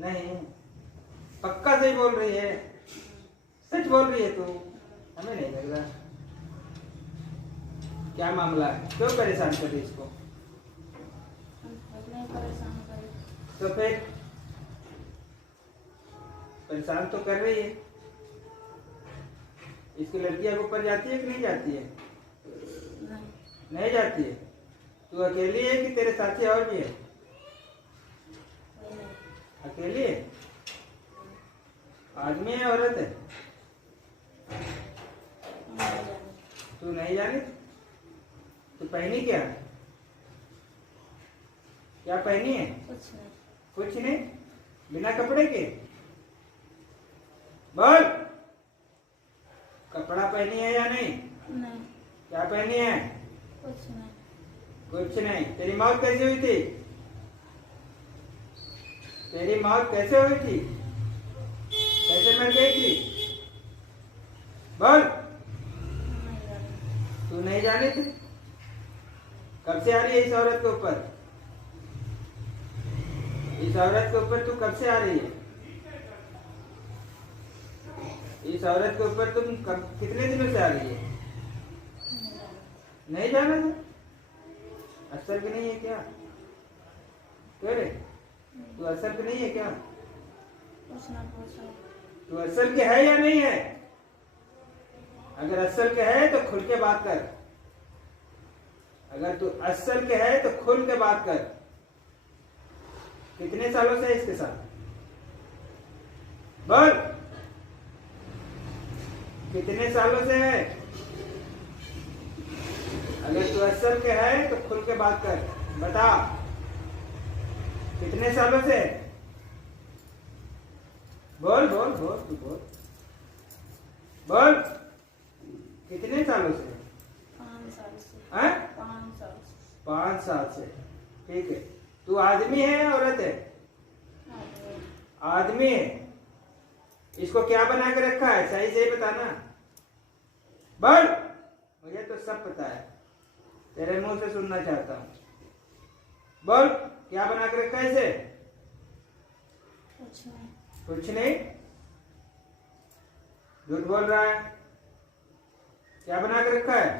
नहीं, पक्का सही बोल रही है, सच बोल रही है तू? हमें नहीं लग रहा। क्या मामला है, क्यों परेशान कर रही इसको? नहीं परेशान कर। तो फिर परेशान तो कर रही है। इसकी लड़कियां ऊपर जाती है कि नहीं जाती है? नहीं जाती है। तू अकेली है कि तेरे साथी और भी है? अकेली है? आदमी है औरत है? तू नहीं जानी? तू पहनी क्या? क्या पहनी है? कुछ नहीं। कुछ नहीं? बिना कपड़े के? बोल, कपड़ा पहनी है या नहीं? नहीं। क्या पहनी है? कुछ नहीं। कुछ नहीं। तेरी मौत कैसे हुई थी? तेरी मौत कैसे हुई थी? कैसे मर गई थी? बोल। तू नहीं जानी थी? कब से आ रही है इस औरत के ऊपर? इस औरत के ऊपर तू कब से आ रही है? इस औरत के ऊपर तुम कितने दिनों से आ रही है? नहीं जाना था? असर की नहीं है क्या? क्यों रे, तू असर की नहीं है क्या? पूछना पूछो। तू असल के है या नहीं है? अगर असल के है तो खुल के बात कर। अगर तू असल के है तो खुल के बात कर। कितने सालों से है इसके साथ? बोल, कितने सालों से है? अगर तू असल के है तो खुल के बात कर, बता कितने सालों से? बोल बोल बोल, तू बोल बोल, कितने सालों से? 5 साल से। हैं? 5 साल से। 5 साल से। ठीक है। तू आदमी है या औरत है? आदमी है। इसको क्या बना के रखा है, सही सही बताना। बोल, मुझे तो सब पता है, तेरे मुंह से सुनना चाहता हूँ। बोल, क्या बना के रखा है इसे? कुछ नहीं। कुछ नहीं? झूठ बोल रहा है। क्या बना के रखा है?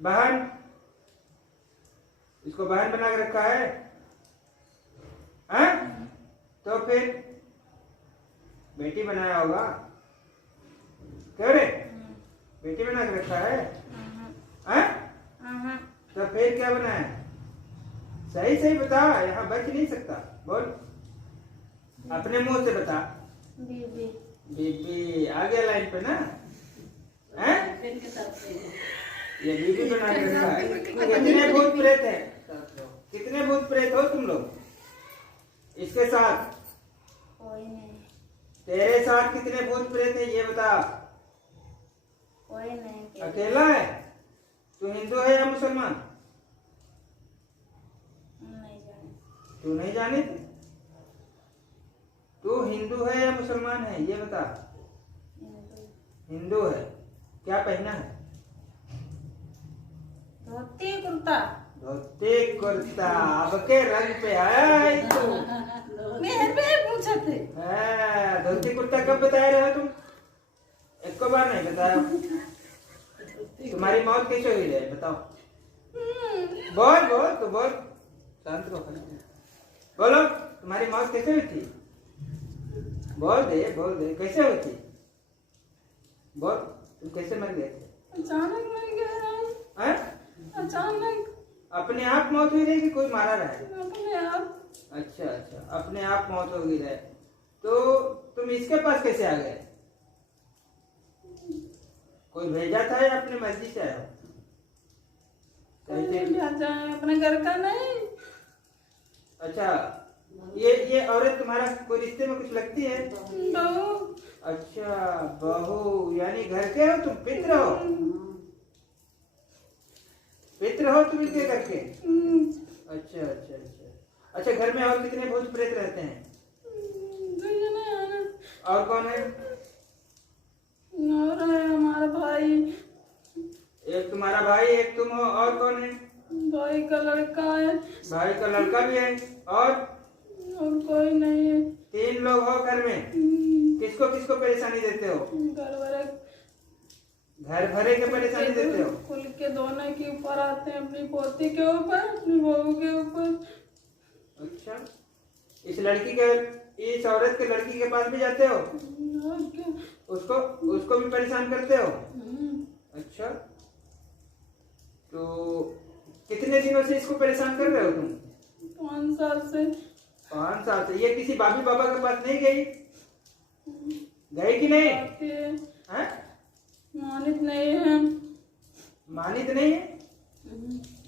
बहन? इसको बहन बना के रखा है? हैं? तो फिर बेटी बनाया होगा। क्यों रे, बेटी बना के रखा है? हैं? तो फिर क्या बनाया? सही सही बता, यहाँ बच नहीं सकता। बोल, अपने मुंह से बता। बीबी। बीबी आ गया लाइन पे ना? हैं? ये बीबी बना के रखा है। कितने भूत प्रेत है? कितने भूत प्रेत हो तुम लोग इसके साथ? कोई नहीं। तेरे साथ कितने भूत प्रेत है ये बता। कोई नहीं। अकेला है? तू हिंदू है या मुसलमान? नहीं जाने। तू नहीं जानी थी? तू हिंदू है या मुसलमान है ये बता। हिंदू है। क्या पहना है? धोती कुर्ता। धोती कुर्ता। अब के रंग पे है तू। मेरे पे पूछे थे। धोती कुर्ता कब बताए रहे हो तुम? एक को बार नहीं बताया। तुम्हारी मौत कैसे हुई है बताओ। बोल बोल, तू बोल, शांत को बोलो, तुम्हारी मौत कैसे हुई थी? बोल दे कैसे हुई थी? बोल, तुम कैसे मर गए थे? अचानक मर गया। हैं? अचानक। अपने आप मौत हुई रही कि कोई मारा रहा है? अपने आप। अच्छा, अपने आप मौत हो गई है। तो तुम इसके पास कैसे आ गए? कोई भेजा था या अपनी मर्जी से आए हो? अपने घर का नहीं। अच्छा, ये औरत तुम्हारा कोई रिश्ते में कुछ लगती है? बहू। अच्छा, बहू, यानी घर के हो तुम? पित्र हो? पित्र हो तुम इनके घर के? अच्छा, घर में और कितने भूत प्रेत रहते हैं? और कौन है? और है हमारा भाई। एक तुम्हारा भाई, एक तुम हो, और कौन है? भाई का लड़का है। भाई का लड़का भी है, और कोई नहीं है। लोग हो घर में? किसको किसको परेशानी देते हो? घर वाले घर भरे के परेशानी देते हो? खुल के दोनों के ऊपर आते हैं, अपनी पोती के ऊपर, अपनी बहू के ऊपर। अच्छा, इस लड़की के, इस औरत के लड़की के पास भी जाते हो? और क्या? उसको उसको भी परेशान करते हो? अच्छा, तो कितने दिनों से इसको परेशान कर रहे हो तुम? 5 साल से। 5 साल से। ये किसी भाभी बाबा के पास नहीं गई? गई कि नहीं? आती है, हैं? मानित नहीं है। मानित नहीं है?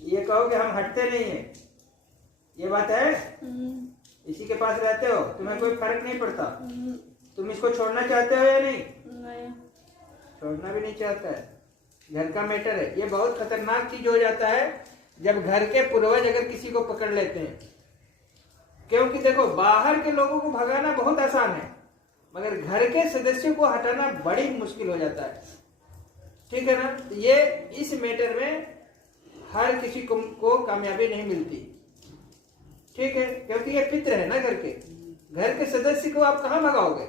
ये कहो कि हम हटते नहीं है, ये बात है? इसी के पास रहते हो, तुम्हें कोई फर्क नहीं पड़ता? तुम इसको छोड़ना चाहते हो या नहीं? नहीं। छोड़ना भी नहीं चाहता है। घर का मैटर है। ये बहुत खतरनाक चीज हो जाता है जब घर के पूर्वज अगर किसी को पकड़ लेते हैं, क्योंकि देखो बाहर के लोगों को भगाना बहुत आसान है, मगर घर के सदस्यों को हटाना बड़ी मुश्किल हो जाता है। ठीक है ना? तो ये इस मैटर में हर किसी को कामयाबी नहीं मिलती। ठीक है, क्योंकि ये पित्र है ना, घर के सदस्य को आप कहाँ भगाओगे?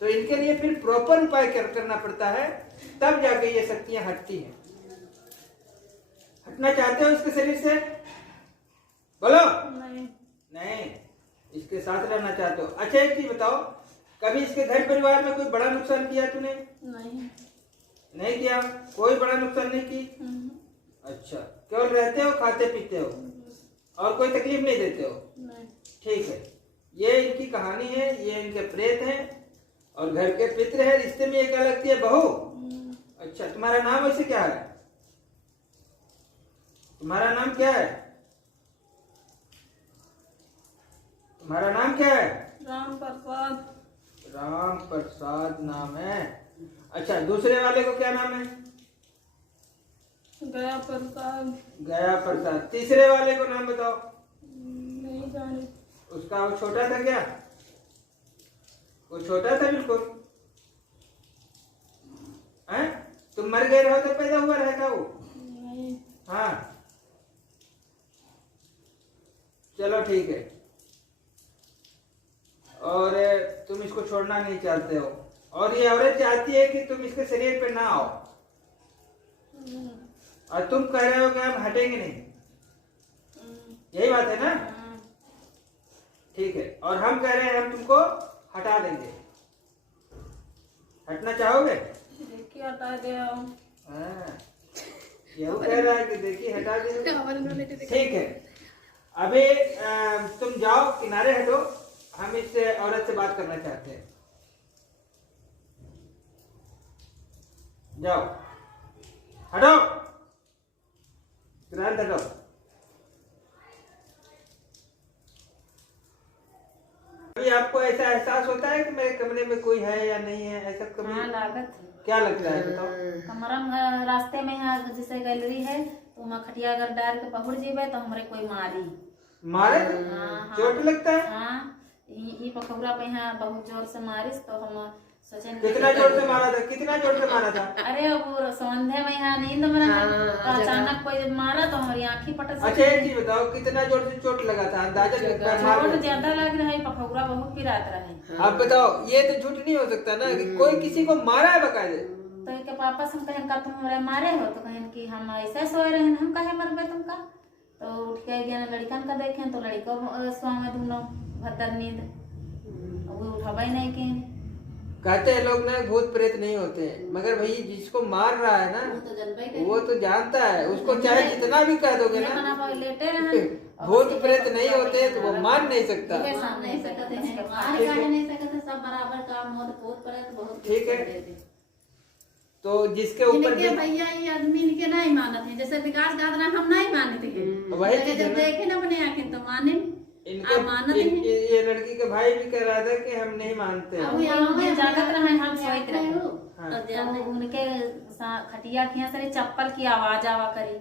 तो इनके लिए फिर प्रॉपर उपाय करना पड़ता है, तब जाके ये शक्तियां हटती हैं। हटना चाहते हो इसके शरीर से? बोलो। नहीं। नहीं, इसके साथ रहना चाहते हो। अच्छा एक चीज बताओ, कभी इसके घर परिवार में कोई बड़ा नुकसान किया तूने? नहीं। नहीं किया? कोई बड़ा नुकसान नहीं की? अच्छा, केवल रहते हो, खाते पीते हो और कोई तकलीफ नहीं देते हो? नहीं। ठीक है, ये इनकी कहानी है, ये इनके प्रेत हैं और घर के पित्र है। रिश्ते में ये क्या लगती है? बहू। अच्छा, तुम्हारा नाम वैसे क्या है? तुम्हारा नाम क्या है? तुम्हारा नाम क्या है? राम प्रसाद। राम प्रसाद नाम है। अच्छा, दूसरे वाले को क्या नाम है? गया प्रसाद। गया प्रसाद। तीसरे वाले को नाम बताओ। नहीं जानी। उसका वो छोटा था क्या? वो छोटा था बिल्कुल? हैं? तुम मर गए रहो तो पैदा हुआ रहता वो? नहीं। हाँ, चलो ठीक है। और तुम इसको छोड़ना नहीं चाहते हो, और ये औरत चाहती है कि तुम इसके शरीर पे ना आओ, और तुम कह रहे हो कि हम हटेंगे नहीं। यही बात है ना? ठीक है, और हम कह रहे हैं हम तुमको हटा देंगे। हटना चाहोगे? देखिए हटा गया। हाँ, यही कह रहा है कि देखिए हटा देंगे। ठीक है, अभी तुम जाओ, किनारे हटो, हम इस औरत से बात करना चाहते हैं। जाओ, हटो, तुरंत हटो। अभी आपको ऐसा एहसास होता है कि मेरे कमरे में कोई है या नहीं है? ऐसा कभी? हाँ, लागत क्या लगता है बताओ? हमारा रास्ते में यहाँ जैसे गैलरी है, तो वहाँ खटिया अगर डाल के पहुँच जीवे तो हमरे कोई मारी। मारे? हाँ, चोट लगता है? हाँ, ये पखौरा पे यहाँ बहुत जोर से मारिस, तो हम सोचे कितना जोर से मारा था? कितना जोर से मारा था? अरे अब संध्या में यहाँ नींद में रहा, तो अचानक कोई मारा तो हमारी आँखी पटक। अच्छा एक चीज बताओ, कितना जोर से चोट लगा था? अंदाजा चोट ज्यादा लग रहा है, पखौरा बहुत पिरात रहे। आप बताओ, ये तो झूठ नहीं हो सकता ना कि कोई किसी को मारा है बकायदे? तो इनके पापा से हम कहें का तुम हमारे मारे हो, तो कहें कि हम ऐसे सोए रहे, हम कहे मरबे तुमका। तो उठ के गया लड़कन का देखें तो लड़को स्वामी दोनों भद्दर नींद, वो उठा ही नहीं के। कहते हैं लोग ना भूत प्रेत नहीं होते हैं, मगर भाई जिसको मार रहा है ना वो तो जानता है, उसको चाहे जितना भी कह दोगे ना लेटे रहे भूत प्रेत नहीं होते तो वो मान नहीं सकता। सब बराबर काम हो, भूत प्रेत बहुत। ठीक है, तो जिसके ऊपर भैया ये आदमी इनके नहीं मानते हैं, जैसे विकास गादरा हम नहीं मानते हैं, वही चीज जब देखे ना अपने आंखें तो माने। ये लड़की का भाई भी कह रहा था कि हम नहीं मानते। जागत रहे, हम सोच रहे, उनके खटिया के चप्पल की आवाज आवा करी,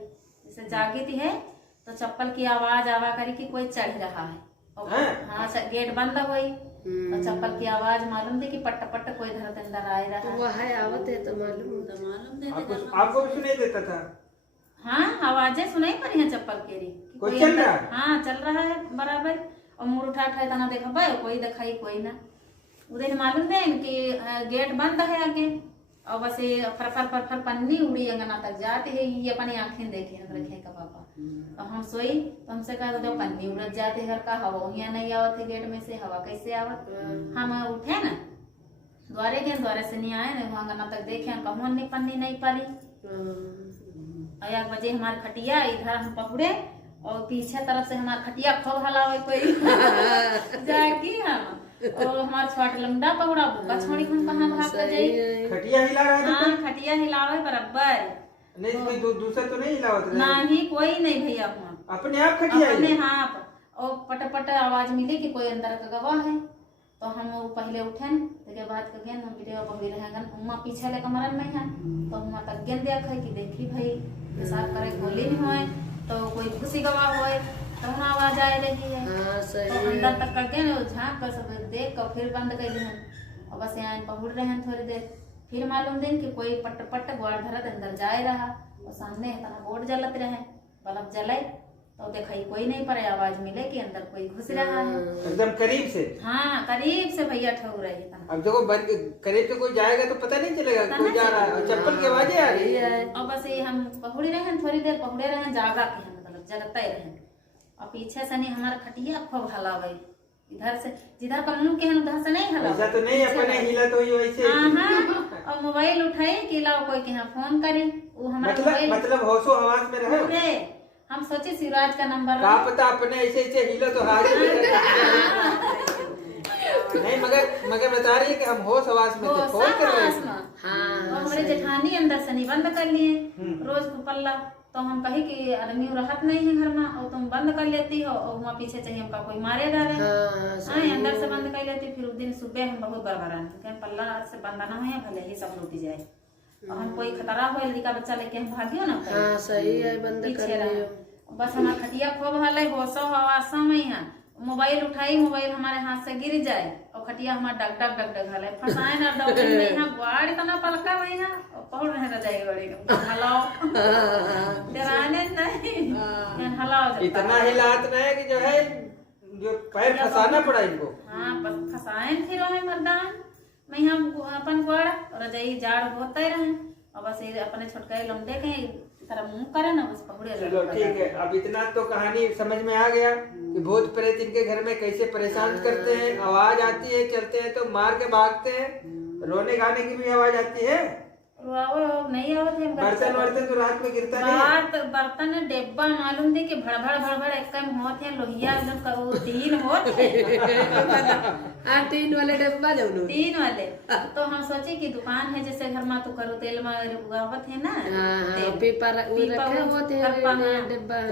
जैसे जागी थी है तो चप्पल की आवाज आवा करी कि कोई चढ़ रहा है। हाँ, गेट बंद हुई तो चप्पल की आवाज मालूम थी कि पट्ट पट्ट कोई धरत अंदर आए रहा। वो है आवत है तो मालूम आपको भी सुनाई देता था? हाँ, आवाजें सुनाई पड़ी हैं चप्पल के री। कोई चल रहा है? हाँ, चल रहा है बराबर। और मुंह उठा उठा तना देखा भाई कोई दिखाई कोई ना उधर मालूम देन कि गेट बंद है आगे और बस ये फर पन्नी उड़ी अंगना तक जाते है ये अपनी आंखें देखे रखे का पापा। तो हम सोई तो हमसे कहा तो पन्नी उड़ जाते घर का हवा यहाँ नहीं आवत है गेट में से हवा कैसे आवत। हम उठे ना द्वारे गए द्वारे से नहीं आए ना अंगना तक देखे कहूँ नहीं पन्नी नहीं पाली। और 1 बजे हमारे खटिया इधर हम पकड़े और पीछे तरफ से हमारा खटिया खूब हलावे कोई जाके हम और हमारा छोट लंबा पकड़ा बुका छोड़ी हम कहाँ भाग के जाई। खटिया हिला रहा है हाँ खटिया हिलावे बराबर नहीं कोई दूसरा तो नहीं हिलावत रहे? नहीं कोई नहीं भैया अपने आप खटिया अपने आप और पट पट आवाज मिली कि कोई अंदर का गवाह है। तो हम वो पहले उठन के बाद कहे हम वीडियो बहवी रहेगा उमा पीछे ले कमरन में है तो हम तक गेंद देख है कि देखी भाई पेशाब करे गोली नहीं होए तो कोई खुशी गवाह होए तो हम आवाज आ रही है। तो अंदर तक करके झाँक कर सब देख कर फिर बंद कर दी और बस यहाँ पहुड़ रहे हैं थोड़ी देर फिर मालूम दिन कि कोई पट पट ग्वार धरत अंदर जाए रहा और सामने तना बोर्ड जलत रहे बल्ब जले तो देखा कोई नहीं पर आवाज मिले कि अंदर कोई घुस रहा है एकदम करीब से। हाँ करीब से भैया ठहर रही था। अब देखो करीब से कोई जाएगा तो पता नहीं चलेगा कोई जा रहा है चप्पल की आवाजें आ रही है। और बस ये हम पहुड़ी रहे थोड़ी देर पहुड़े रहे जागा के हम मतलब जगते रहे और पीछे से नहीं हमारा खटिया खूब हलावे इधर से जिधर का मुंह के उधर से नहीं हला ऐसा तो नहीं अपने हिला तो ही वैसे। हाँ और मोबाइल उठाए कि लाओ कोई के यहाँ फोन करे वो हमारा मतलब होशो हवास में रहे। हम सोचे शिवराज का नंबर क्या पता अपने ऐसे ऐसे हिलो तो हार नहीं मगर बता रही है कि हम होश हवास में थे फोन कर रहे थे। और हमारे जेठानी अंदर से नहीं बंद कर लिए रोज को पल्ला तो हम कहे कि आदमी राहत नहीं है घर में और तुम बंद कर लेती हो और वहाँ पीछे चाहिए हमका कोई मारेगा रहे अंदर से बंद कर लेती। फिर उस दिन सुबह हम बहुत बरबरान पल्ला से बंद ना हुए भले ही सब लूट जाए और हम कोई खतरा हो लड़का बच्चा लेके हम भागियो ना सही है बंद कर बस हमारा खटिया खूब हल होशो हवासा में यहाँ मोबाइल उठाई मोबाइल हमारे हाथ से गिर जाए और खटिया हमारा डग डग डग डग हल फसाए ना डॉक्टर में यहाँ गुआड़ इतना पलका में यहाँ पहुड़ रहे जाएगी बड़ी हलाओ डराने नहीं हलाओ इतना हिलात नहीं कि जो है जो पैर फंसाना पड़ा इनको। हाँ फसाए फिर मर्दान मैं यहाँ अपन गुआड़ रजाई जाड़ होते रहे और बस अपने छोटका लौंडे के तरह मुंह करे ना बस पकड़े। चलो ठीक है अब इतना तो कहानी समझ में आ गया कि भूत प्रेत इनके घर में कैसे परेशान करते हैं। आवाज आती है चलते हैं तो मार के भागते हैं रोने गाने की भी आवाज आती है नहीं आवत है बर्तन वर्तन तो रात में गिरता नहीं बर्तन डिब्बा मालूम दे कि भड़ एक कम होते हैं लोहिया एकदम तीन होते तीन वाले डिब्बा जाऊँ तीन वाले तो हम सोचे कि दुकान है जैसे घर में तो करो तेल में उगावत है ना डिब्बा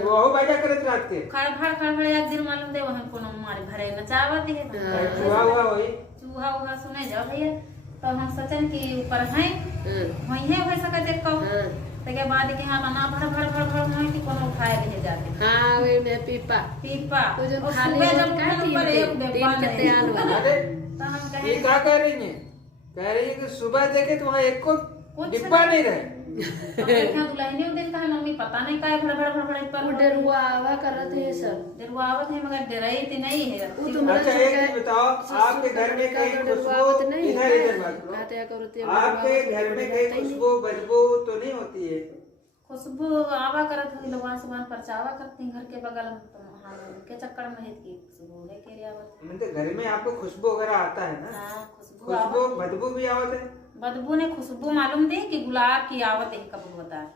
वो बाजा करत रात के खड़बड़ एक दिन मालूम दे वहाँ कोनो मारे भरे नचावत है चूहा उहा सुने जाओ भैया। तो हम सोचन कि ऊपर है वही है वैसा का देखो तके बाद के हां बना भड़ नहीं कि कोनो उठाए ले जाते। हां वे में पीपा तो जो खाली जब ऊपर एक डिब्बा तैयार वाला तो हम कहे ये क्या कह रही है कि सुबह देखे तो वहाँ एक को डिब्बा नहीं रहे दुल्हने दिन का मम्मी पता नहीं का भड़ पर डरुआ आवा करत है सब डरुआ आवत है मगर डराई तो नहीं है। अच्छा एक चीज बताओ आपके घर में कहीं खुशबू इधर बात आपके घर में कहीं खुशबू बदबू तो नहीं होती है? खुशबू आवा करत हुई लोगों सुबह परचावा करती घर के बगल में तो के चक्कर में है कि खुशबू है के आवत मतलब घर में आपको खुशबू वगैरह आता है ना? हां खुशबू बदबू भी आवत है? बदबू ने खुशबू मालूम दे कि गुलाब की आवत है कब होता है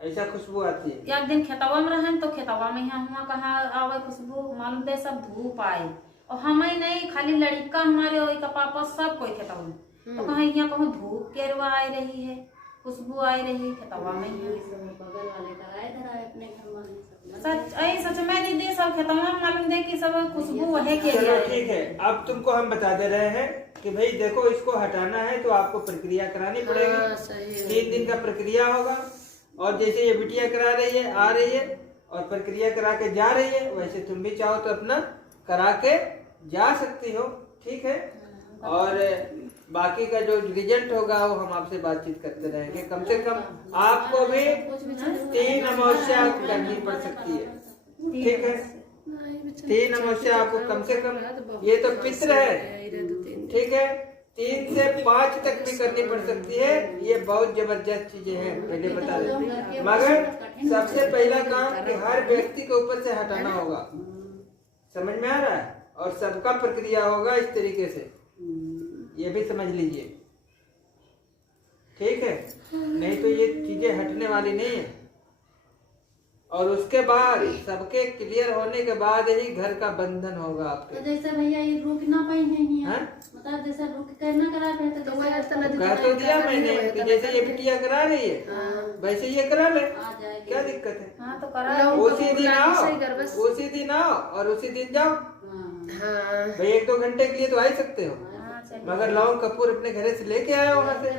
ऐसा खुशबू आती है। एक दिन खेतवा में रहन तो खेतवा में यहाँ हुआ कहाँ आवे खुशबू मालूम दे सब धूप आए और हमें नहीं खाली लड़का हमारे और का पापा सब कोई खेतवा में तो कहीं यहाँ कहूँ धूप केरवा आई रही है खुशबू आई रही खेतवा में बगल वाले कराए धराए अपने घर में सच में दीदी सब खेतवा में मालूम दे कि सब खुशबू वही के चलो ठीक है अब तुमको हम बता दे रहे हैं कि भाई देखो इसको हटाना है तो आपको प्रक्रिया करानी पड़ेगी। 3 दिन का प्रक्रिया होगा और जैसे ये बिटिया करा रही है आ रही है और प्रक्रिया करा के जा रही है वैसे तुम भी चाहो तो अपना करा के जा सकती हो ठीक है। और बाकी का जो रिजल्ट होगा वो हम आपसे बातचीत करते रहेंगे। कम से कम आपको भी 3 अमावस्या करनी पड़ सकती है ठीक है। 3 अमावस्या आपको कम से कम, ये तो पितृ है, ठीक है, 3 से 5 तक भी करनी पड़ सकती है। ये बहुत जबरदस्त चीजें हैं, पहले बता दें। मगर सबसे पहला काम कि हर व्यक्ति के ऊपर से हटाना होगा, समझ में आ रहा है, और सबका प्रक्रिया होगा इस तरीके से, ये भी समझ लीजिए, ठीक है। नहीं तो ये चीजें हटने वाली नहीं है। और उसके बाद सबके क्लियर होने के बाद ही घर का बंधन होगा तो आपके। जैसे भैया ये रुक ना पाई नहीं है, हाँ? मतलब जैसे रुक करना करा रहे तो कह तो दिया मैंने कि जैसे ये बिटिया करा रही है वैसे ये करा ले, आ जाएगी। क्या दिक्कत है। हाँ तो करा उसी दिन आओ, उसी दिन आओ और उसी दिन जाओ। हाँ। भाई 1-2 घंटे के लिए तो आ ही सकते हो, हाँ चलिए। मगर लौंग कपूर अपने घर से लेके आए वहां से।